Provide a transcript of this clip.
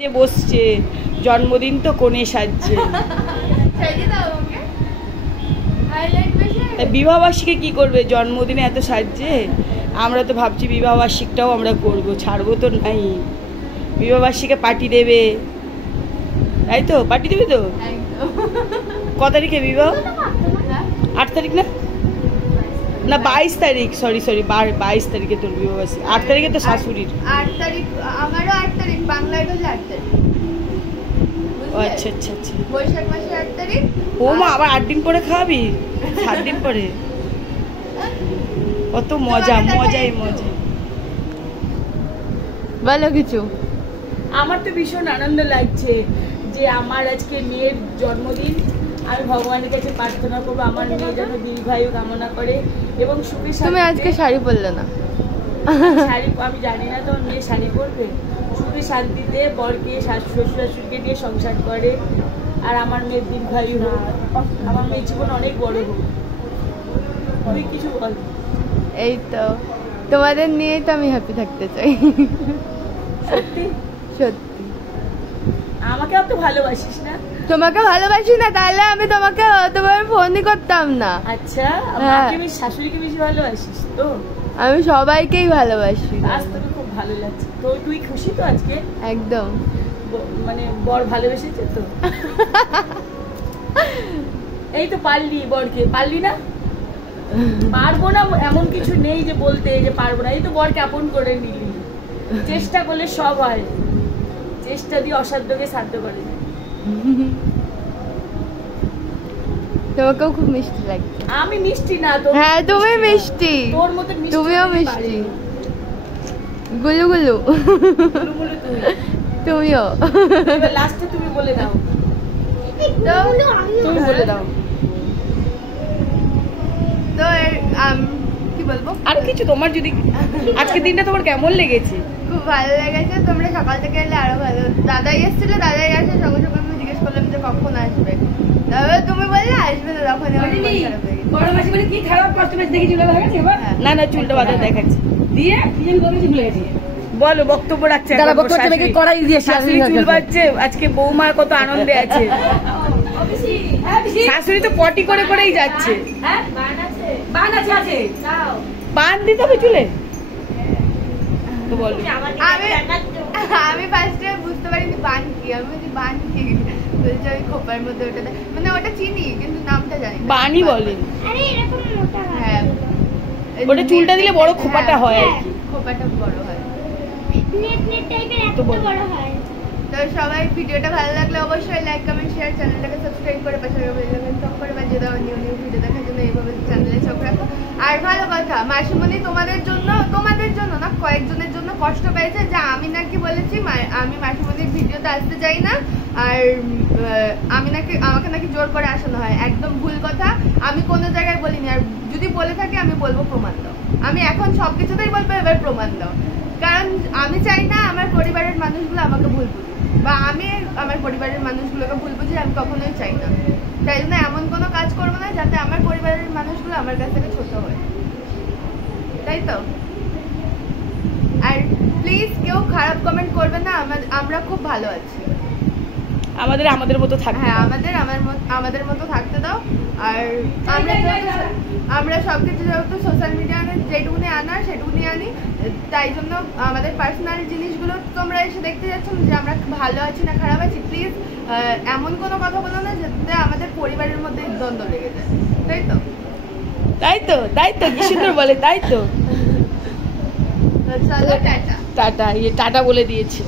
যে বসছে জন্মদিন তো কোণে সাজছে। বিবাহবার্ষিকে কি করবে, জন্মদিনে এত সাজছে। আমরা তো ভাবছি বিবাহবার্ষিকটাও আমরা করব, ছাড়বো তো নাই। বিবাহবার্ষিকে পার্টি দেবে, তাই তো? পার্টি দেবে তো? ক তারিখে বিবাহ? 8 তারিখ না? না 22 তারিখ, সরি 22 তারিখে তোর বিবাহবার্ষিক। 8 তারিখে তো শাশুড়ির। 8 তারিখ আমারও 8 তারিখ, বাংলায় তো 8 তারিখ। আচ্ছা আচ্ছা আচ্ছা, বৈশাখ মাসে 8 তারিখ। ও মা, আবার 8 দিন পরে খাবি? 7 দিন পরে? কত মজা, মজাই মজা। বলো কিছু। আমার তো ভীষণ আনন্দ লাগছে যে আমার আজকে মেয়ের জন্মদিন। আমি ভগবানের কাছে প্রার্থনা করবো আমার মেয়ে যেন দীর্ঘায়ু কামনা করে এবং সুখে। তুমি আজকে শাড়ি পরলে না? শাড়ি আমি জানি না, তোমার মেয়ে শাড়ি পরবে। সুখে শান্তিতে বরকে শ্বশুর শাশুড়িকে দিয়ে সংসার করে, আর আমার মেয়ের দীর্ঘায়ু হোক, আমার মেয়ের জীবন অনেক বড় হোক। তুই কিছু বল। এই তো তোমাদের নিয়েই তো আমি হ্যাপি থাকতে চাই। সত্যি সত্যি। আমাকে অত ভালোবাসিস না? তোমাকে ভালোবাসি না, তাহলে আমি তোমাকে তোমার ফোনই করতাম না। আচ্ছা, আমাকে বেশি, শাশুড়িকে বেশি ভালোবাসিস তো? আমি সবাইকেই ভালোবাসি। আজ তোকে খুব ভালো লাগছে তো? তুই খুশি তো আজকে? একদম, মানে বর ভালোবেসেছে তো? এই তো পারলি, বরকে পারলি না? পারবো না এমন কিছু নেই যে বলতে যে পারবো না। এই তো বরকে আপন করে নিলি। চেষ্টা করলে সব হয়, চেষ্টা দিয়ে অসাধ্যকে সাধ্য করে। তোমাকেও খুব মিষ্টি লাগছে। আমি মিষ্টি না তো? হ্যাঁ তুমি মিষ্টি, তোর মতো মিষ্টি। তুমিও মিষ্টি। গুলু গুলু গুলু তুই। তুমিও। এবার লাস্টে তুমি বলে দাও, তুমি বলে দাও তো। কি বলবো আর কিছু? তোমার যদি আজকের দিনটা তোমার কেমন লেগেছে? খুব ভালো লেগেছে। তোমরা সকাল থেকে এলে আরো ভালো। দাদাই এসেছিল, দাদাই আসে সঙ্গে সঙ্গে আমি জিজ্ঞেস করলাম যে কখন আসবে, তবে তুমি বললে আসবে তো, তখন কি খারাপ কষ্ট দেখি চুলটা দেখাচ্ছি। না না, চুলটা বাঁধা দেখাচ্ছি দিয়ে ভুলে গেছি। বলো, বক্তব্য রাখছে। চুল বাঁধছে আজকে, বৌমা কত আনন্দে আছে। শাশুড়ি তো পটি করে করেই যাচ্ছে। বান দিতে হবে চুলে তো? বলো। আমি ফার্স্টে বুঝতে পারিনি বান কি। আমি বলছি বান কি, বলছি আমি খোপার মধ্যে ওটা, মানে ওটা চিনি কিন্তু নামটা জানি না। বানই বলে। হ্যাঁ, ওটা চুলটা দিলে বড় খোপাটা হয় আর কি। খোপাটা বড় হয়, তো বড় হয়। তো সবাই ভিডিওটা ভালো লাগলে অবশ্যই লাইক কমেন্ট শেয়ার, চ্যানেলটাকে সাবস্ক্রাইব করে পাশে বেল আইকন টপ করে বাজিয়ে দাও নিউ ভিডিও দেখার জন্য। এইভাবে চ্যানেলে চোখ রাখো। আর ভালো কথা, মাসিমণি তোমাদের জন্য না কয়েকজনের জন্য কষ্ট পেয়েছে যে আমি নাকি বলেছি আমি মাসিমণির ভিডিওতে আসতে চাই না, আর আমাকে নাকি জোর করে আসানো হয়। একদম ভুল কথা, আমি কোনো জায়গায় বলিনি। আর যদি বলে থাকি আমি বলবো প্রমাণ দাও। আমি এখন সবকিছুতেই বলবো এবার প্রমাণ দাও, কারণ আমি চাই না আমার পরিবারের মানুষগুলো আমাকে ভুল বুঝে, বা আমি আমার পরিবারের মানুষগুলোকে ভুল বুঝি। আমি কখনোই চাই না। তাই জন্য এমন কোনো কাজ করবো না যাতে আমার পরিবারের মানুষগুলো আমার কাছ থেকে ছোট হয়, তাই তো? আর প্লিজ কেউ খারাপ কমেন্ট করবে না। আমরা খুব ভালো আছি। আমাদের মতো থাকতে। হ্যাঁ, আমাদের মতো থাকতে দাও। আর আমরা সবকিছু যেহেতু সোশ্যাল মিডিয়াতে যেটুকুনি আনার সেটুকুনি আনি, তাই জন্য আমাদের পার্সোনাল জিনিসগুলো তোমরা এসে দেখতে যাচ্ছ যে আমরা ভালো আছি না খারাপ আছি। প্লিজ এমন কোনো কথা বলো না যাতে আমাদের পরিবারের মধ্যে দ্বন্দ্ব লেগে যায়, তাই তো? তাই তো কি সুন্দর বলে, তাই তো। চলো টাটা। টাটা বলে দিয়েছে।